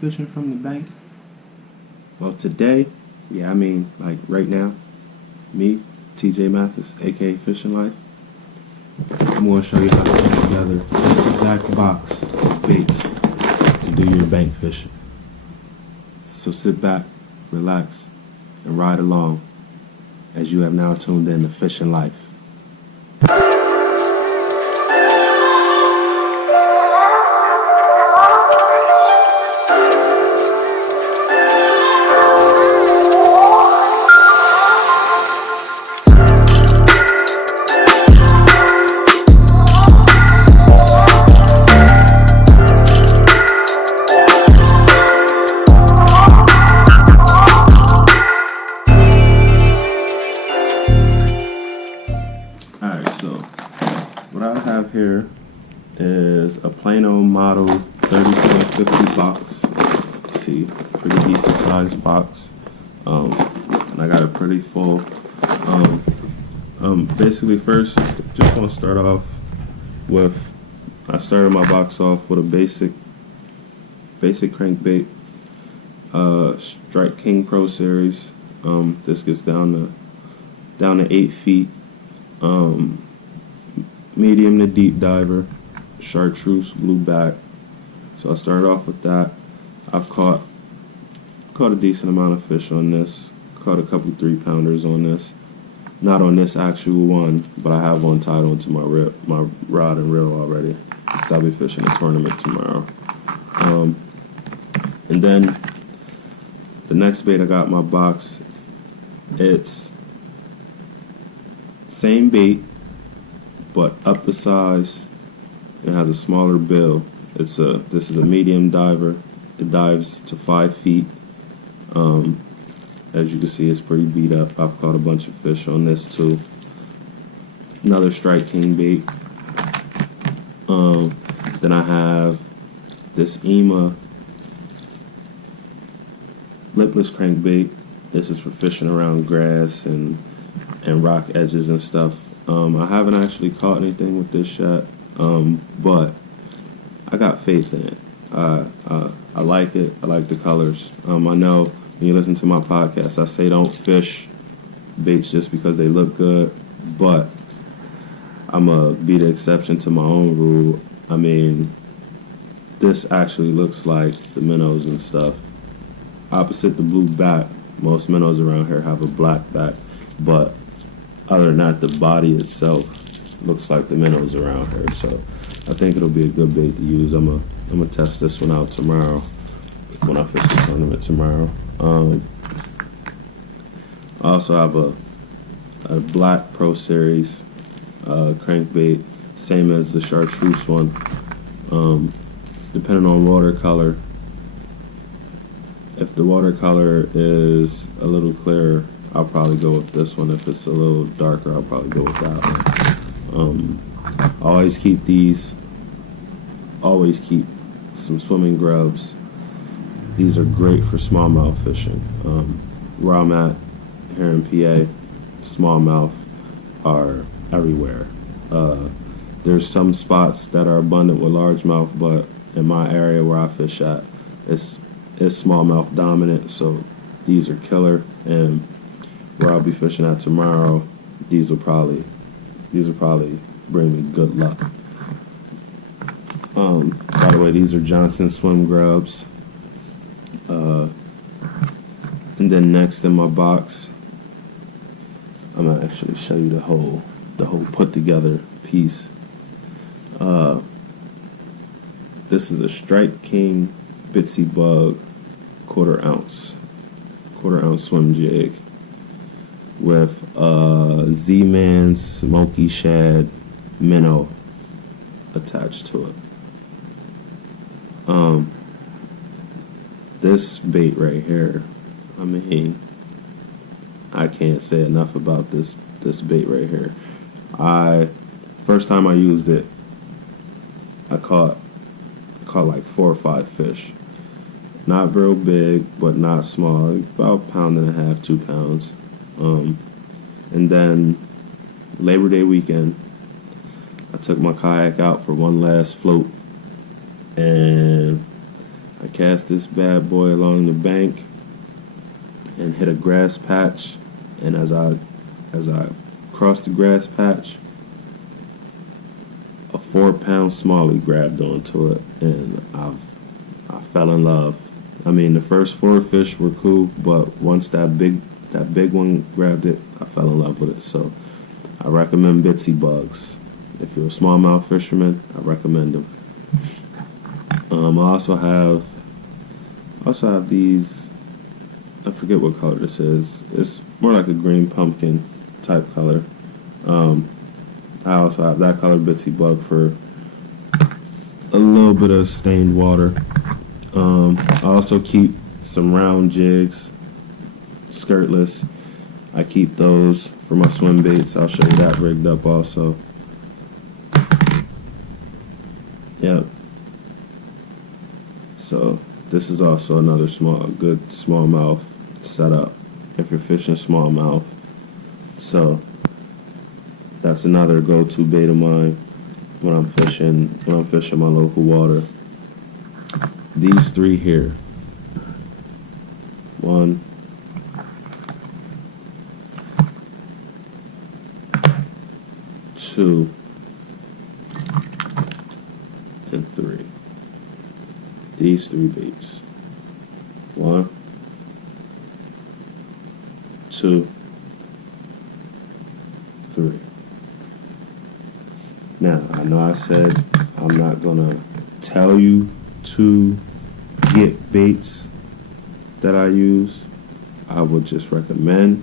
fishing from the bank? Well, today, like right now, me, TJ Mathis, aka Fishing Life, I'm going to show you how to put together this exact box of baits to do your bank fishing. So sit back, relax, and ride along as you have now tuned in to Fishing Life. What I have here is a Plano model 3450 box. See, pretty decent sized box. And I got it pretty full. Basically, first, just want to start off with. I started my box off with a basic crankbait, Strike King Pro Series. This gets down to 8 feet. Medium to deep diver, chartreuse blue back. So I started off with that. I've caught a decent amount of fish on this. Caught a couple 3-pounders on this. Not on this actual one, but I have one tied onto my rod and reel already. So I'll be fishing a tournament tomorrow. And then the next bait I got in my box, it's same bait, but up the size. It has a smaller bill. This is a medium diver. It dives to 5 feet. As you can see, it's pretty beat up. I've caught a bunch of fish on this too. Another Strike King bait. Then I have this EMA lipless crankbait. This is for fishing around grass and rock edges and stuff. I haven't actually caught anything with this yet, but I got faith in it. I like it. I like the colors. I know when you listen to my podcast, I say don't fish baits just because they look good, but I'm going to be the exception to my own rule. I mean, this actually looks like the minnows and stuff. Opposite the blue back, most minnows around here have a black back, but other than that, the body itself looks like the minnows around here. So I think it'll be a good bait to use. I'm gonna test this one out tomorrow when I fish the tournament tomorrow. I also have a black Pro Series crankbait, same as the chartreuse one. Depending on watercolor, if the watercolor is a little clearer, I'll probably go with this one. If it's a little darker, I'll probably go with that one. I always keep some swimming grubs. These are great for smallmouth fishing. Where I'm at here in PA, smallmouth are everywhere. There's some spots that are abundant with largemouth, but in my area where I fish at, it's smallmouth dominant, so these are killer. And where I'll be fishing at tomorrow, these will probably bring me good luck. By the way, these are Johnson swim grubs. And then next in my box, I'm gonna actually show you the whole put together piece. This is a Strike King Bitsy Bug quarter ounce swim jig with Z-Man Smoky Shad minnow attached to it. This bait right here, I mean, I can't say enough about this bait right here. First time I used it, I caught like 4 or 5 fish. Not real big, but not small. About 1.5 pounds, 2 pounds. And then Labor Day weekend, I took my kayak out for one last float, and I cast this bad boy along the bank and hit a grass patch, and as I crossed the grass patch, a 4-pound smallie grabbed onto it, and I fell in love. I mean, the first 4 fish were cool, but once that big one grabbed it, I fell in love with it. So I recommend bitsy bugs. If you're a smallmouth fisherman, I recommend them. I also have these. I forget what color this is. It's more like a green pumpkin type color. I also have that color bitsy bug for a little bit of stained water. I also keep some round jigs, skirtless. I keep those for my swim baits. I'll show you that rigged up also. Yep. So this is also another good smallmouth setup if you're fishing smallmouth. So that's another go-to bait of mine when I'm fishing my local water. These 3 here. 1, 2, and 3. These 3 baits. 1, 2, 3. Now, I know I said I'm not gonna tell you to get baits that I use. I would just recommend.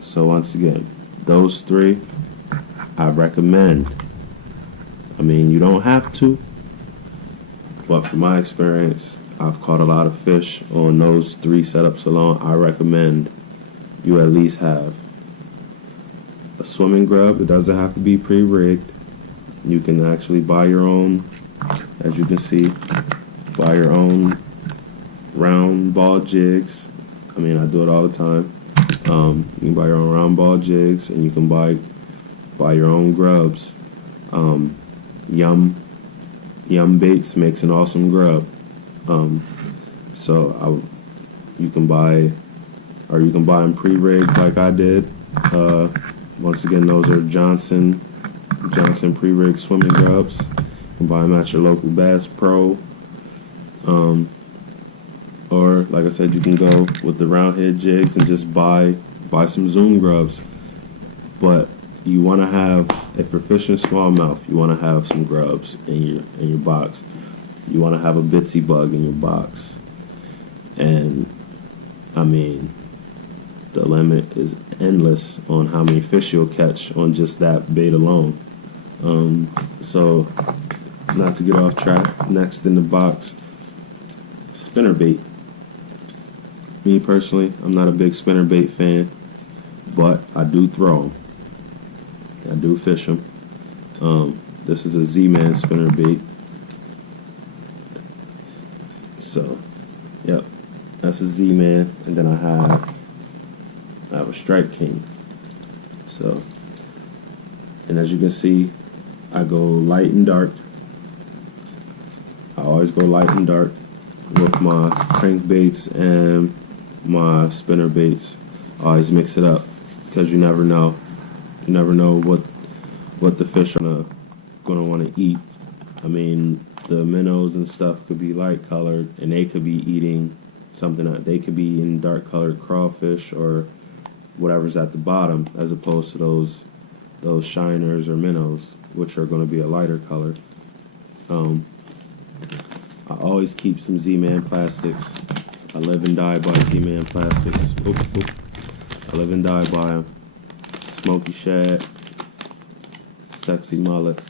So once again, those 3 I recommend. I mean, you don't have to, but from my experience, I've caught a lot of fish on those 3 setups alone. I recommend you at least have a swimming grub. It doesn't have to be pre-rigged. You can actually buy your own, as you can see, buy your own round ball jigs. I mean, I do it all the time. You can buy your own round ball jigs, and you can buy your own grubs. Yum Baits makes an awesome grub. You can buy them pre-rigged like I did. Once again, those are Johnson pre-rigged swimming grubs. You can buy them at your local Bass Pro. Or like I said, you can go with the round head jigs and just buy some Zoom grubs. But you want to have, if you're fishing smallmouth, you want to have some grubs in your box. You want to have a bitsy bug in your box. And I mean, the limit is endless on how many fish you'll catch on just that bait alone. So not to get off track, next in the box, spinnerbait. Me personally, I'm not a big spinnerbait fan, but I do throw them. I do fish them. This is a Z-Man spinnerbait. So, yep, that's a Z-Man, and then I have a Strike King. So, and as you can see, I go light and dark. I always go light and dark with my crankbaits and my spinner baits. I always mix it up because you never know. You never know what the fish are gonna want to eat. I mean, the minnows and stuff could be light colored, and they could be eating something that they could be eating dark colored crawfish or whatever's at the bottom, as opposed to those shiners or minnows, which are going to be a lighter color. I always keep some Z-Man plastics. I live and die by Z-Man plastics. I live and die by them. Smoky shad, sexy mullet.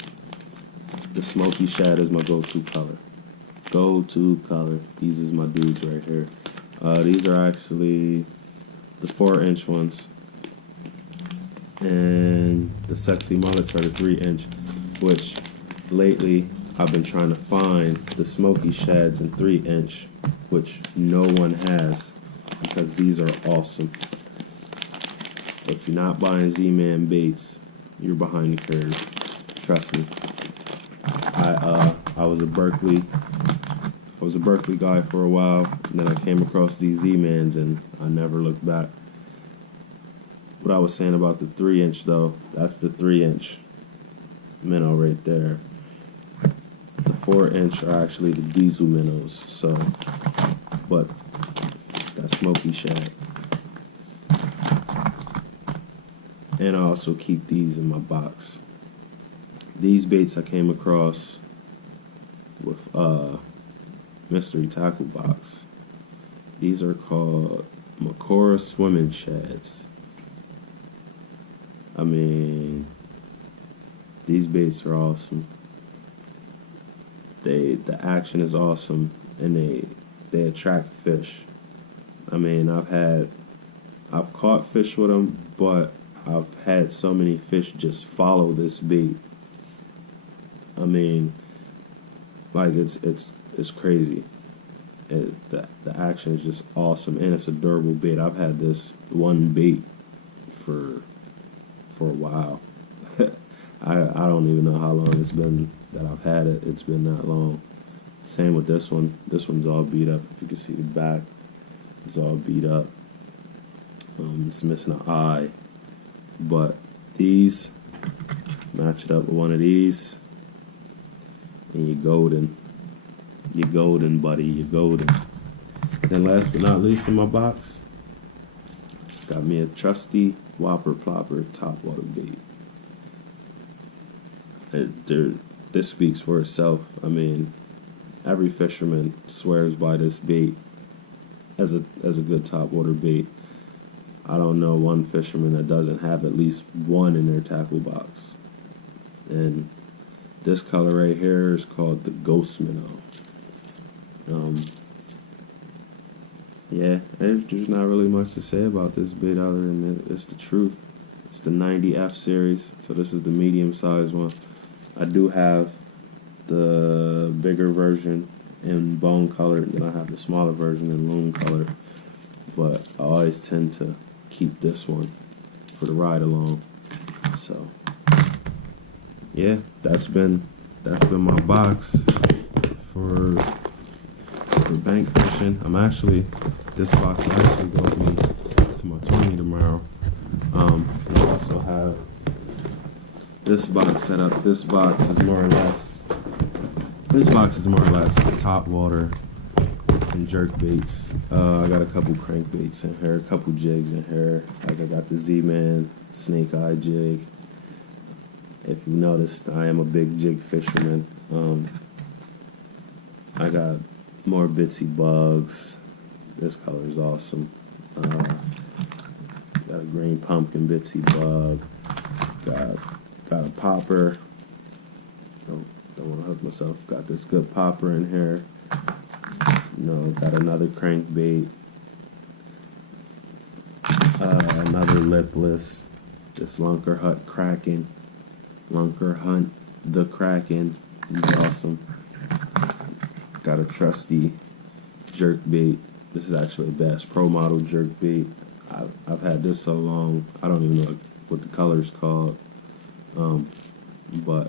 The smoky shad is my go-to color. These is my dudes right here. These are actually the 4-inch ones, and the sexy mullets are the 3-inch, which lately I've been trying to find the smoky shads in 3-inch, which no one has, because these are awesome. If you're not buying Z-Man baits, you're behind the curve. Trust me. I was at Berkeley I was a Berkeley guy for a while, and then I came across these Z-Mans, and I never looked back. What I was saying about the 3-inch though, that's the 3-inch minnow right there. The 4-inch are actually the diesel minnows. So, but that's smoky shad. And I also keep these in my box. These baits I came across with mystery tackle box. These are called Makora swimming shads. I mean, these baits are awesome. The action is awesome, and they attract fish. I mean, I've caught fish with them, but I've had so many fish just follow this bait. I mean, like it's crazy. The action is just awesome, and it's a durable bait. I've had this one bait for a while. I don't even know how long it's been that I've had it. It's been that long. Same with this one. This one's all beat up. If you can see the back, it's all beat up. It's missing an eye. But these, match it up with one of these, and you're golden. You're golden, buddy. You're golden. Then last but not least in my box, got me a trusty Whopper Plopper topwater bait. This speaks for itself. I mean, every fisherman swears by this bait as a good topwater bait. I don't know one fisherman that doesn't have at least one in their tackle box. And this color right here is called the Ghost Minnow. Yeah, there's not really much to say about this bait other than it's the truth. It's the 90F series, so this is the medium-sized one. I do have the bigger version in bone color, and then I have the smaller version in loom color. But I always tend to keep this one for the ride along. So yeah, that's been my box for bank fishing. This box will actually go with me to my 20 tomorrow. We also have this box set up. This box is more or less top water and jerk baits. I got a couple crankbaits in here, a couple jigs in here. Like I got the Z-Man snake eye jig. If you noticed, I am a big jig fisherman. I got more bitsy bugs. This color is awesome. Got a green pumpkin bitsy bug. Got a popper. Don't want to hook myself. Got this good popper in here. Got another crankbait. Another lipless. This Lunker Hunt Kraken. Lunker Hunt the Kraken. He's awesome. Got a trusty jerk bait. This is actually a Bass Pro model jerk bait. I've had this so long, I don't even know what the color is called. But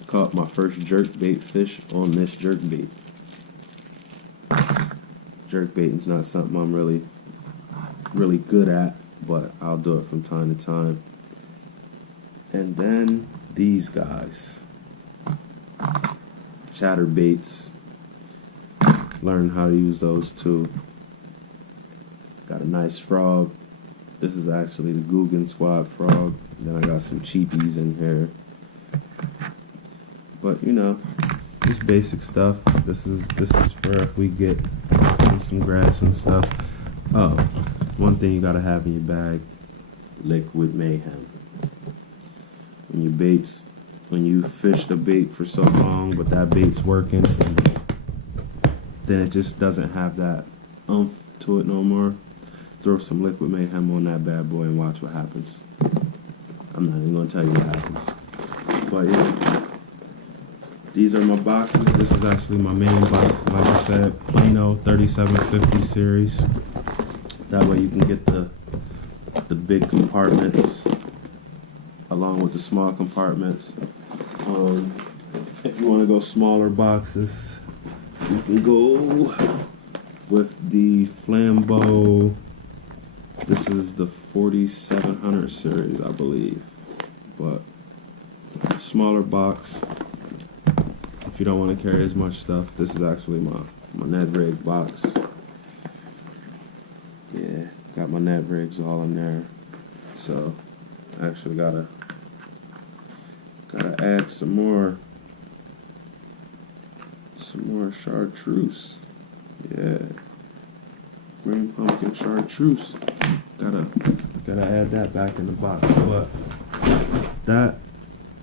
I caught my first jerk bait fish on this jerk bait. Jerk baiting's not something I'm really good at, but I'll do it from time to time. And then these guys, chatter baits. Learn how to use those too. Got a nice frog. This is actually the Guggen Squad frog. Then I got some cheapies in here. But just basic stuff. This is for if we get in some grass and stuff. Oh, one thing you gotta have in your bag: liquid mayhem. When you fish the bait for so long, but that bait's working, then it just doesn't have that oomph to it no more. Throw some liquid mayhem on that bad boy and watch what happens. I'm not even gonna tell you what happens. But yeah, these are my boxes. This is actually my main box. Like I said, Plano 3750 series. That way you can get the big compartments along with the small compartments. If you want to go smaller boxes, You can go with the Flambeau. This is the 4700 series, I believe. But smaller box. If you don't want to carry as much stuff, this is actually my Ned rig box. Yeah, got my Ned rigs all in there. So I actually gotta add some more chartreuse. Yeah, green pumpkin chartreuse. Gotta add that back in the box. But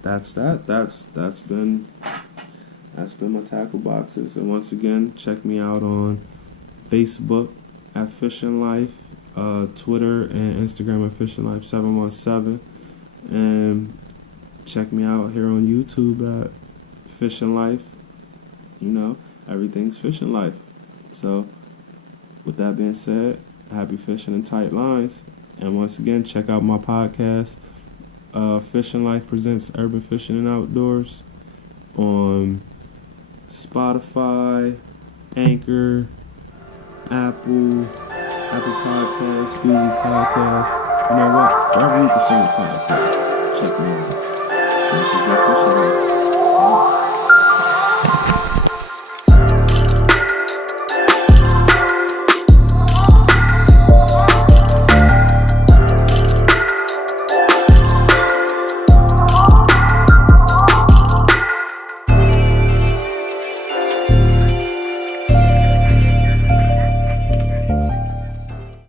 that's been my tackle boxes. And once again, check me out on Facebook at Fishing Life, Twitter and Instagram at Fishing Life 717, and check me out here on YouTube at Fishing Life. You know, everything's Fishing Life. So, with that being said, happy fishing and tight lines. And once again, check out my podcast, Fishing Life Presents Urban Fishing and Outdoors, on Spotify, Anchor, Apple Podcasts, Google Podcasts. You know what? Wherever you can find a podcast, check me out. This is my Fishing Life.